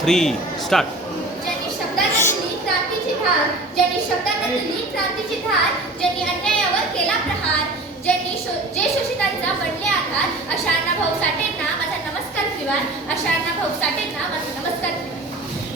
3 start. ज्यांनी शब्दांना दिली क्रांतीची धार, ज्यांनी शब्दांना दिली क्रांतीची धार, ज्यांनी अन्यायावर केला प्रहार, ज्यांनी जे शोषितांचा बनले आधार, अशा अण्णाभाऊ साठेंना माझा नमस्कार श्रीवार. अशा अण्णाभाऊ साठेंना माझा नमस्कार.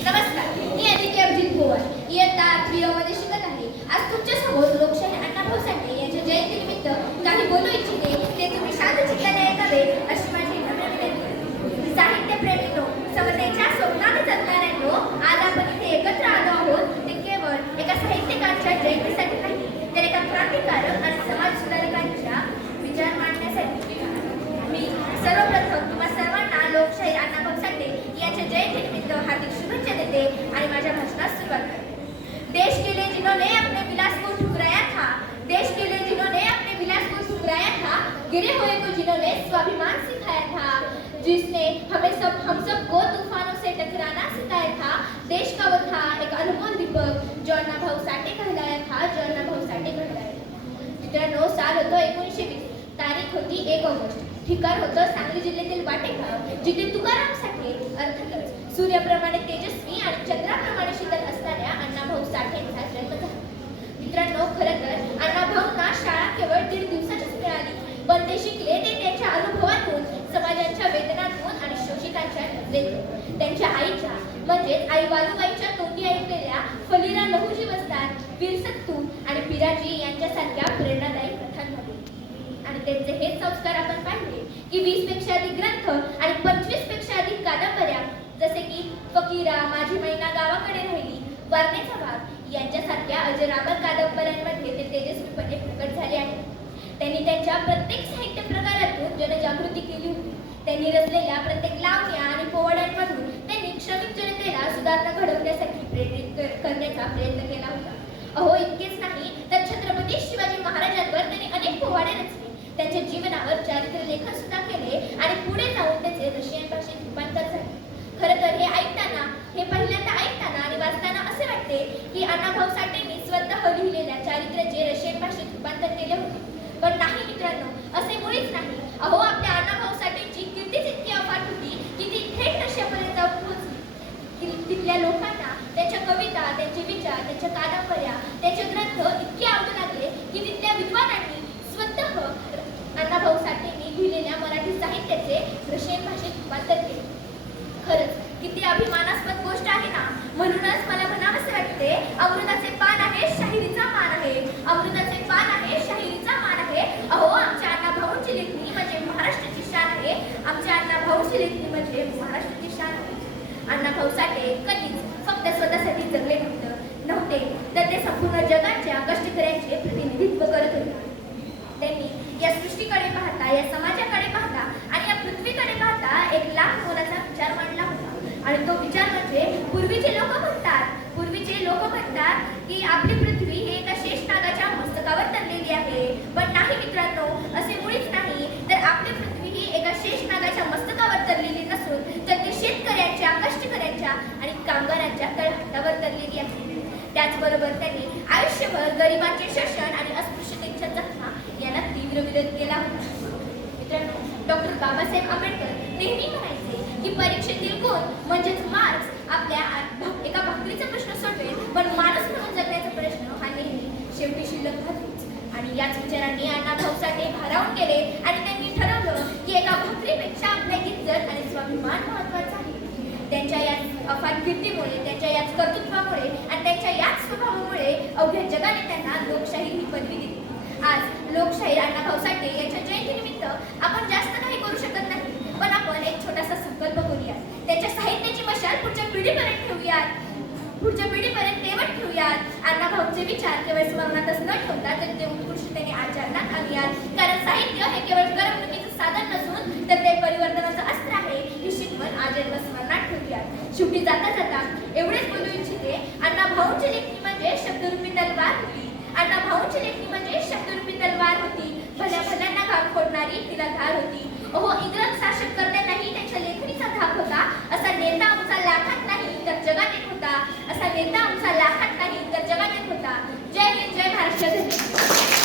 नमस्कार. मी अदिती अभिजित गोवर, इयत्ता 8वी मध्ये शिकत आहे. आज तुमच्या समोर लोकशाही अण्णाभाऊ साठे यांच्या जयंतीनिमित्त काही बोलू इच्छिते. ते तुम्ही शांत चित्ताने ऐकावे अशी माझी नम्र विनंती. साहित्यप्रेमींनो, समतेच्या स्वप्नाने जगणाऱ्यांनो, आज आपण इथे एकत्र आलो आहोत ते केवळ एका साहित्यकाराच्या जयंतीसाठी नाही, तर एका क्रांतिकारक आणि समाज सुधारकांच्या विचार मांडण्यासाठी. मी सर्वप्रथम तुम्हा सर्वांना लोकशाहीर अण्णाभाऊ साठे यांच्या जयंतीनिमित्त हार्दिक शुभेच्छा देते आणि माझ्या भाषणास सुरुवात करते. देश के लिए जिन्होंने अपने विलास को ठुकराया था, देश के लिए जिन्होंने अपने विलास को ठुकराया था, गिरे हुए को जिन्होंने स्वाभिमान सिखाया था, जिसने हम सबको तूफानों से टकराना सिखाया था, देश का वो था एक अनमोल दीपक जो अण्णाभाऊ साठे कहलाया था, जो अण्णाभाऊ साठे कहलाया था. मित्रांनो, साल होतो 1920, तारीख होती 1 ऑगस्ट. ठिकाण होतं सांगली जिल्ह्यातील वाटेगाव, जिथे तुकाराम साठे अर्थातच सूर्याप्रमाणे तेजस्वी आणि चंद्राप्रमाणे शीतल असणाऱ्या अण्णाभाऊ साठेंचा जन्म झाला. मित्रांनो, खरं तर अण्णाभाऊंना शाळा केवळ 1.5 दिवसाचीच मिळाली, पण ते शिकले ते त्यांच्या अनुभवातून, समाजाच्या वेदनातून आणि शोषितांच्या नजरेतून. त्यांच्या आईच्या म्हणजेच आई वालूबाईच्या तोंडी ऐकलेल्या फलीरा लहुजी वस्ताद, वीर सत्तू आणि पिराजी यांच्यासारख्या प्रेरणादायी कथांमध्ये. आणि त्यांचे हेच संस्कार आपण पाहिले की 20 पेक्षा अधिक ग्रंथ आणि 25 पेक्षा अधिक कादंबऱ्या, जसे की फकीरा, माझी मैना गावाकडे राहिली, वारणेचा वाघ यांच्यासारख्या अजरामर कादंबऱ्यांमध्ये ते तेजस्वीपणे प्रकट झाले आहेत. त्यांनी त्यांच्या प्रत्येक साहित्य प्रकारातून जनजागृती केली होती. त्यांनी रचलेल्या प्रत्येक लावण्या आणि पोवाड्यांमधून त्यांनी श्रमिक जनतेला सुधारणा घडवण्यासाठी प्रेरित करण्याचा प्रयत्न केला होता. अहो, इतकेच नाही तर छत्रपती शिवाजी महाराजांवर त्यांनी अनेक पोवाडे रचले, त्यांच्या जीवनावर चारित्र्य लेखन सुद्धा केले आणि पुढे जाऊन त्याचे रशियन भाषेत रूपांतर झाले. खरं तर हे पहिल्यांदा ऐकताना आणि वाचताना असे वाटते की अण्णाभाऊ साठेंनी स्वतः लिहिलेल्या चारित्र्याचे रशियन भाषेत रूपांतर केले होते, पण नाही मित्रांनो, असे मुळीच नाही. अहो, आपल्या अण्णाभाऊ साठेंची कीर्तीच इतकी अफाट होती की ती थेट रशियापर्यंत जाऊन पोहोचली. तिथल्या लोकांना त्यांच्या कविता, त्यांचे विचार, त्यांच्या कादंबऱ्या, त्यांचे ग्रंथ इतके आवडू लागले की तिथल्या विद्वानांनी स्वतः अण्णाभाऊ साठेंनी लिहिलेल्या मराठी साहित्याचे रशियन भाषेत रूपांतर केले. खरंच किती अभिमानास्पद गोष्ट आहे ना. म्हणूनच मला म्हणावंसे वाटते, अमृताचे पान आहे, शाहिरीचा मान आहे. अमृताचे पान आहे, शाहिरीचा मान आहे. अहो, आमच्या अण्णाभाऊंची लेखणी म्हणजे महाराष्ट्राची शान आहे. आमच्या अण्णाभाऊंची लेखणी म्हणजे महाराष्ट्राची शान आहे. अण्णाभाऊ साठे कधीच फक्त स्वतःसाठी जगले नव्हते, तर ते संपूर्ण जगाच्या कष्टकऱ्यांचे प्रतिनिधित्व करत होते. त्यांनी या सृष्टीकडे पाहता, या समाजाकडे पाहता आणि या पृथ्वीकडे पाहता एक लाख मोलाचा विचार मांडला होता. आणि तो विचार म्हणजे पूर्वीचे लोक म्हणतात की आपली पृथ्वी ही एका शेषनागाच्या मस्तकावर तरलेली आहे, पण नाही मित्रांनो, असे मुळीच नाही. तर आपली पृथ्वी ही एका शेषनागाच्या मस्तकावर तरलेली नसून तर ती शेतकऱ्यांच्या, कष्टकऱ्यांच्या आणि कामगारांच्या तळहातावर तरलेली आहे. त्याचबरोबर त्यांनी आयुष्यभर गरिबांचे शोषण आणि अस्पृश्यतेच्या जखमा यांना तीव्र विरोध केला होता. मित्रांनो, डॉक्टर बाबासाहेब आंबेडकर नेहमी म्हणायचे की परीक्षेतील गुण म्हणजेच मार्क्स आपल्या एका भाकरीचा प्रश्न सोडवेल, पण माणूस म्हणून जगण्याचा प्रश्न हा नेहमी शेवटी शिल्लक राहतोच. आणि याच विचारांनी अण्णाभाऊ साठे भारावून गेले आणि त्यांनी ठरवलं की एका भाकरीपेक्षा आपल्या इज्जत आणि स्वाभिमान महत्त्वाचा आहे. त्यांच्या याच अफाट कीर्तीमुळे, त्यांच्या याच कर्तृत्वामुळे आणि त्यांच्या याच स्वभावामुळे अवघ्या जगाने त्यांना लोकशाहीर ही पदवी दिली. आज लोकशाहीर अण्णाभाऊ साठे यांच्या जयंतीनिमित्त आपण जास्त काही करू शकत नाही, पण आपण एक छोटासा संकल्प करूयात. त्यांच्या साहित्याची मशाल पुढच्या पिढीपर्यंत ठेवूयात, तेवत ठेवूयात. अण्णाभाऊंचे विचार केवळ स्मरणातच न ठेवता तर ते उत्कृष्टतेने आचरणात आणूयात. कारण साहित्य हे केवळ करमणुकीचं साधन नसून तर ते परिवर्तनाचं अस्त्र आहे, ही शिकवण आजन्म स्मरणात ठेवूयात. शेवटी जाता जाता एवढेच बोलू इच्छिते, अण्णाभाऊंची लेखणी म्हणजे शब्दरूपी तलवार होती. अण्णाभाऊंची लेखणी म्हणजे शब्दरूपी तलवार होती. भल्या भल्यांना घाम फोडणारी तिला धार होती. अहो, इंग्रज शासक करण्यातही त्यांच्या लेखणीचा धाक होता. असा नेता आमचा लाखात नाही तर जगात एक होता. असा नेता आमचा लाखात नाही तर जगात एक होता. जय हिंद, जय महाराष्ट्र.